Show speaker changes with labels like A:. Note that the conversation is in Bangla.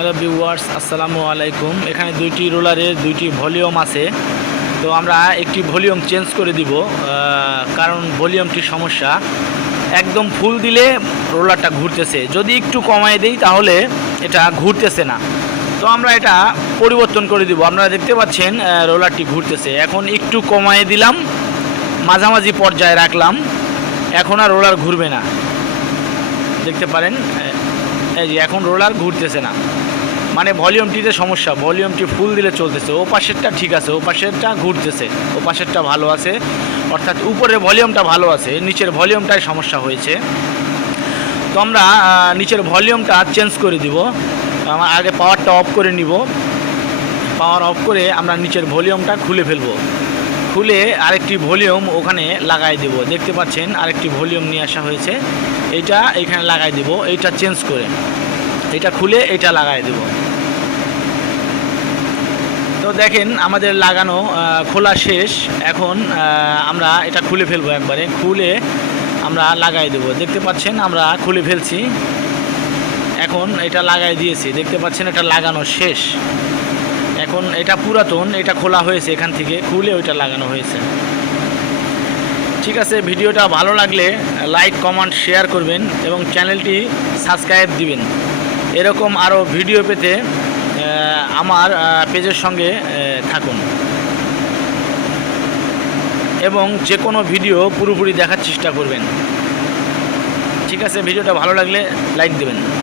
A: হ্যালো ভিউয়ার্স, আসসালামু আলাইকুম। এখানে দুইটি রোলারের দুইটি ভলিউম আছে। তো আমরা একটি ভলিউম চেঞ্জ করে দিব কারণ ভলিউমটি সমস্যা। একদম ফুল দিলে রোলারটা ঘুরতেছে। যদি একটু কমায় দেই তাহলে এটা ঘুরতেছে না। তো আমরা এটা পরিবর্তন করে দিব। আপনারা দেখতে পাচ্ছেন রোলারটি ঘুরতেছে। এখন একটু কমায় দিলাম, মাঝামাঝি পর্যায়ে রাখলাম। এখন আর রোলার ঘুরবে না। দেখতে পারেন এই যে এখন রোলার ঘুরতেছে না। মানে ভলিউমটিতে সমস্যা ভলিউমটি ফুল দিলে চলতেছে। ও পাশেরটা ঠিক আছে, ও পাশেরটা ঘুরতেছে, ও পাশেরটা ভালো আছে। অর্থাৎ উপরের ভলিউমটা ভালো আছে, নিচের ভলিউমটাই সমস্যা হয়েছে। তো আমরা নিচের ভলিউমটা চেঞ্জ করে দিব। আমার আগে পাওয়ারটা অফ করে নিব। পাওয়ার অফ করে আমরা নিচের ভলিউমটা খুলে ফেলব। খুলে আরেকটি ভলিউম ওখানে লাগাই দেব। দেখতে পাচ্ছেন, আরেকটি ভলিউম নিয়ে আসা হয়েছে। এইটা এখানে লাগাই দেব, এইটা চেঞ্জ করে। এটা খুলে এটা লাগাই দেব। তো দেখেন, আমাদের লাগানো খোলা শেষ। এখন আমরা এটা খুলে ফেলব একবারে। খুলে আমরা লাগাই দেব। দেখতে পাচ্ছেন, আমরা খুলে ফেলছি। এখন এটা লাগাই দিয়েছি। দেখতে পাচ্ছেন, এটা লাগানো শেষ। এখন এটা পুরাতন, এটা খোলা হয়েছে এখান থেকে। খুলে ওইটা লাগানো হয়েছে। ঠিক আছে, ভিডিওটা ভালো লাগলে লাইক, কমেন্ট, শেয়ার করবেন এবং চ্যানেলটি সাবস্ক্রাইব দিবেন। এরকম আরও ভিডিও পেতে আমার পেজের সঙ্গে থাকুন। এবং যে কোনো ভিডিও পুরোপুরি দেখার চেষ্টা করবেন। ঠিক আছে, ভিডিওটা ভালো লাগলে লাইক দেবেন।